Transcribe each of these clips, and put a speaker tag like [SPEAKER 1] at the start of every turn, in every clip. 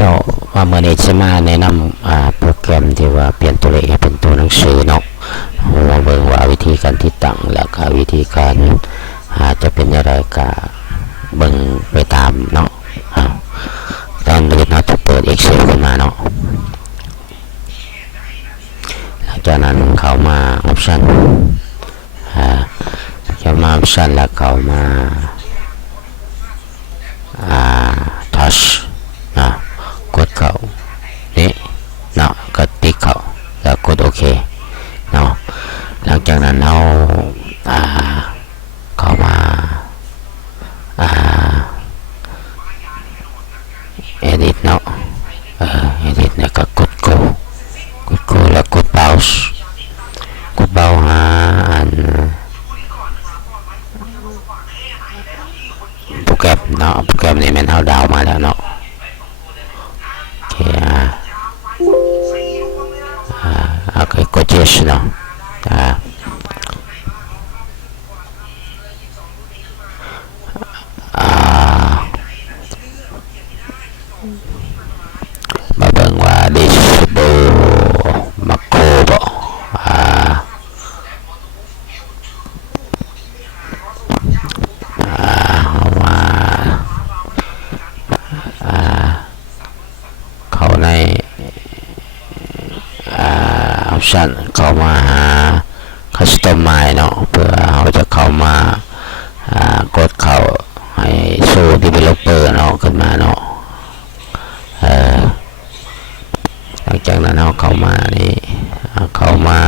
[SPEAKER 1] เจ้าว่าเมื่อนี้จะมาแนะนำโปรแกรมที่ว่าเปลี่ยนตัวเลขให้เป็นตัวหนังสือเนาะมาเบิ่งว่าวิธีการที่ตั้งแล้วก็วิธีการอาจะเป็นอะไรก็เบิ่งไปตามเนาะตอนนี้เราจะเปิด Excel ขึ้นมาเนาะหลังจากนั้นเขามา Option อ่าเข้ามา Option แล้วเขามาอ่า Touch นะ กดเข้านี่เนาะกดติ๊กเข้าแล้วกดโอเคเนาะหลังจากนั้นเราอ่า เคกด yes เนาะอ่าอ่ามาเบิ่งว่า disable macro บ่อ่าอ่าเอามาอ่าเข้าใน ออป ชันเข้ามาหา customize เนาะเพื่อเราจะเข้ามาากดเข้าให้สู้ developer เนาะขึ้นมาเนาะหลังจากนั้นเราเข้ามานี่เข้ามา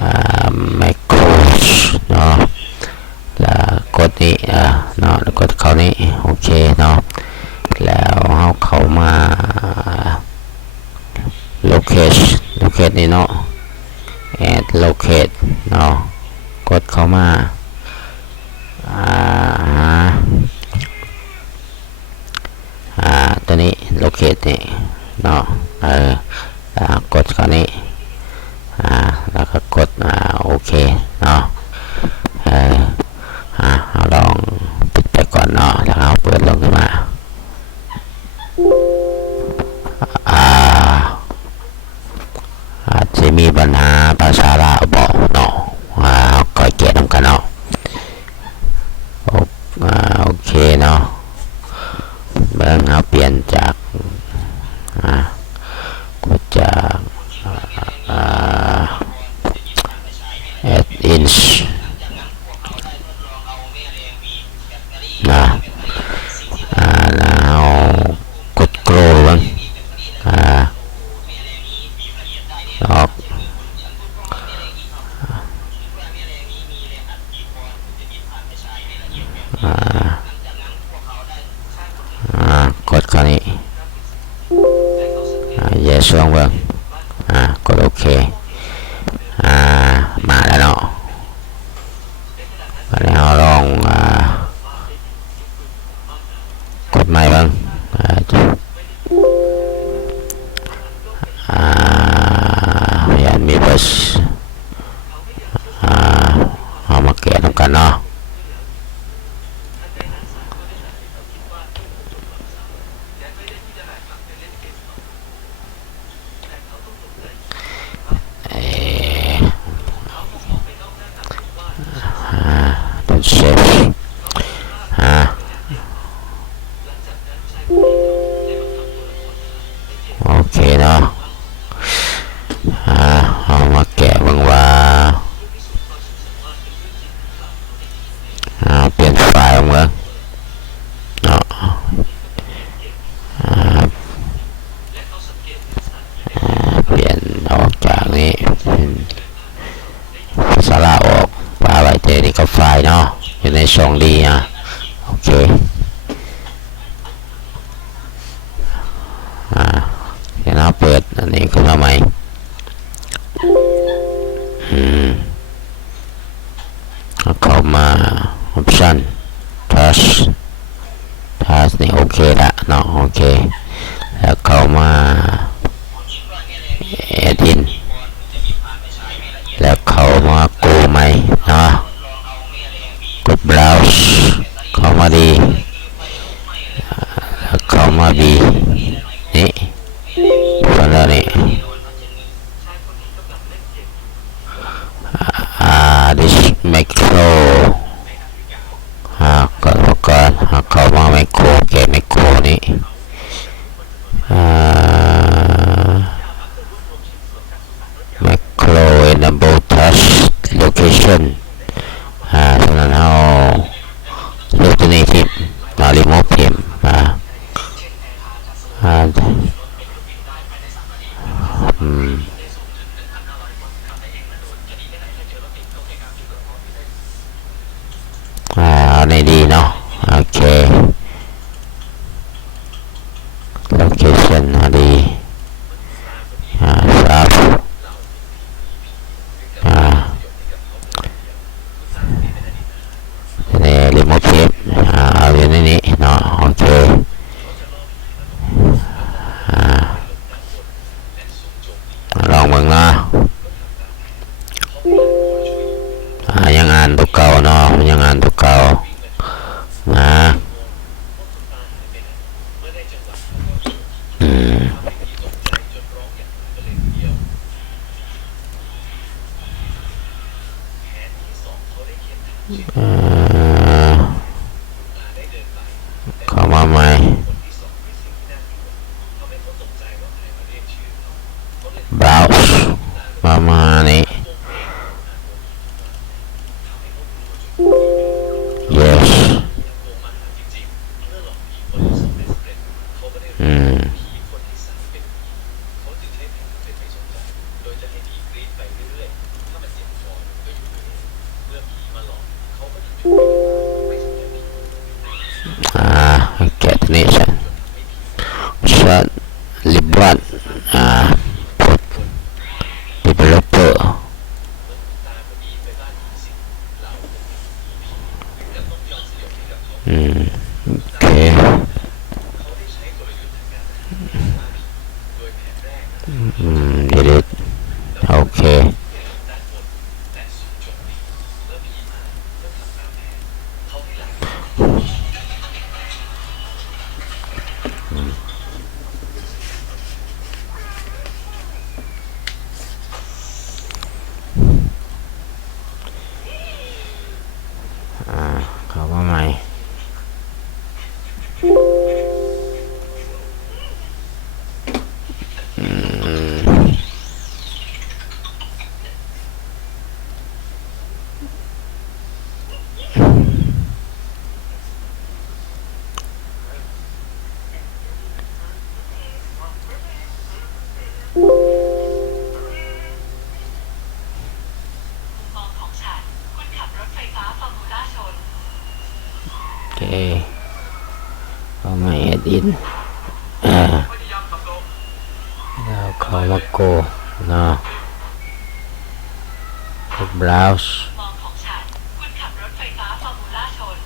[SPEAKER 1] อ่า macro เนาะแล้วกดนี้อ่เนาะแล้วกดเข้านี้โอเคเนาะแล้วเราเข้ามา locate locate นี่เนาะ add locate เนาะ กดเข้ามาอ่าอ่าตัวนี้ locate นี่เนาะ เอออ่ากดเข้านี้อ่าแล้วก็กดอ่าโอเคเนาะ เอออ่าเอาลองปิดไปก่อนเนาะแล้วเอาเปิดลงขึ้นมา อ่าเยสวงเบิ่งอ่ากดโอเคอ่ามาแล้วเนาะมาแล้วลองอ่ากดใหม่เบิ่งอ่าจะ อ่ายันมีบัสอ่าเอามาแกะทำกันเนาะเอ่ออ่า เป็ เข้ามา option touch touch นี่โอเคละเนาะโอเค แล้วเข้ามา edit แล้วเข้ามา go ใหมเนาะกด browse เข้ามาดี เข้ามา B ชนอ่าสำหรับเอาลูกตันทิปเรารีโมทพิมพ์อ่าอ่าอืมอ่าใน
[SPEAKER 2] ดีเนาะ เ developer
[SPEAKER 1] โอเคเข้ามาแอดอินอ่าแล้วเข้ามาโกเนาะกด browse
[SPEAKER 2] มองของฉันคุณขับรถไฟฟ้าฟอร์มูล่าชน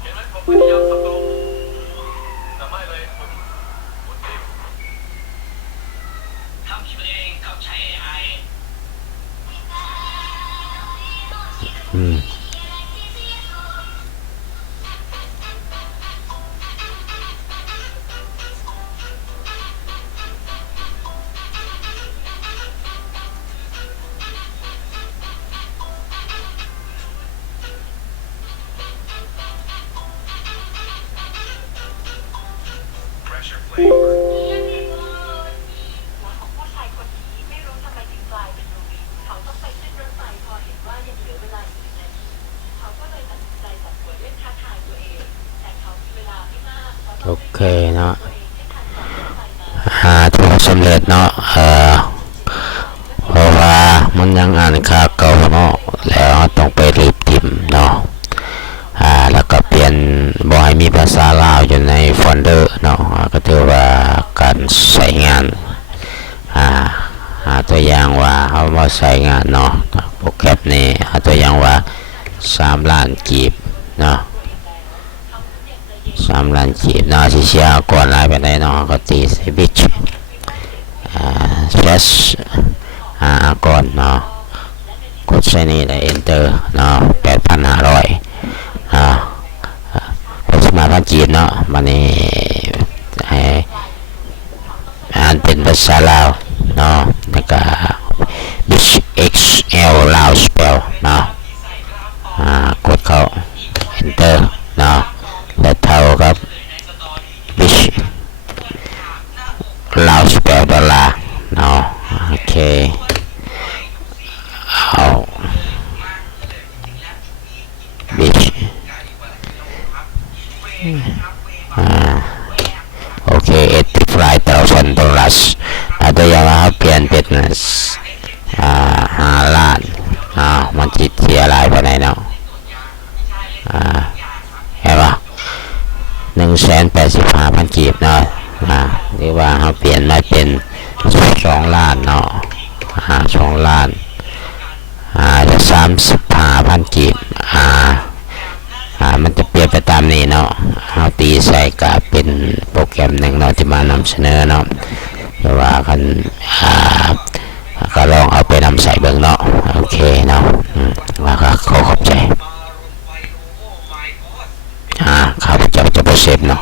[SPEAKER 3] เห็นไหมผมพยายาม อื
[SPEAKER 1] ม
[SPEAKER 3] pressure flavor
[SPEAKER 1] โอเคเนาะ
[SPEAKER 2] ห้ทันก่
[SPEAKER 1] สำเร็จเนาะเออเพราะว่ามันยังอ่านค่าเก่าเนาะแล้วต้องไปรีบทิมเนาะอ่าแล้วก็เปลี่ยนบ่ให้มีภาษาลาวอยู่ในโฟลเดอร์เนาะก็ถือว่าการใช้งานอ่าหาตัวอย่างว่าเขามาใช้งานเนาะโปรแกรมนี้หาตัวอย่างว่า3ล้านกีบเนาะ สามล้านจีบเนาะที่เชียร์ก่อนลายไปได้นาะก็ตีใส่บิชอ่าเฟสอ่าก่อนเนาะกดใส่นี่ได้ enter เนาะแปดพันห้าร้อยอ่าหกสิบห้าพันจีบเนาะมันนี่ให้อ่านเป็นภาษาลาวเนาะแล้วก็ bish xl ลาว spell เนาะอ่ากดเข้า enter เนาะเท่ากับบิชลาวสเปลดอลลาร์เนาะโอเคเอาบิชอ่าโอเคเอ็ดฟลายเตาซันดอลลาร์อาตัวอย่างว่า เปลี่ยนเป็นอ่าหาล้านอ่ามันจิตเสียหลายไปไหนเนาะอ่าเห็นปะแสนแปดสิบห้าพันกีบเนาะอ่าหรือว่าเขาเปลี่ยนมาเป็นสองล้านเนาะอ่าสองล้านอ่าจะสามสิบห้าพันกีบอ่าอ่ามันจะเปลี่ยนไปตามนี้เนาะเอาตีใส่กับเป็นโปรแกรมหนึ่งเนาะที่มานำเสนอเนาะ แต่ว่ากันอ่าก็ลองเอาไปนำใส่เบื้องเนาะโอเคเนาะว่าก็ขอขอบใจอ่าข้าพเจ้าจะโปรเซฟเนาะ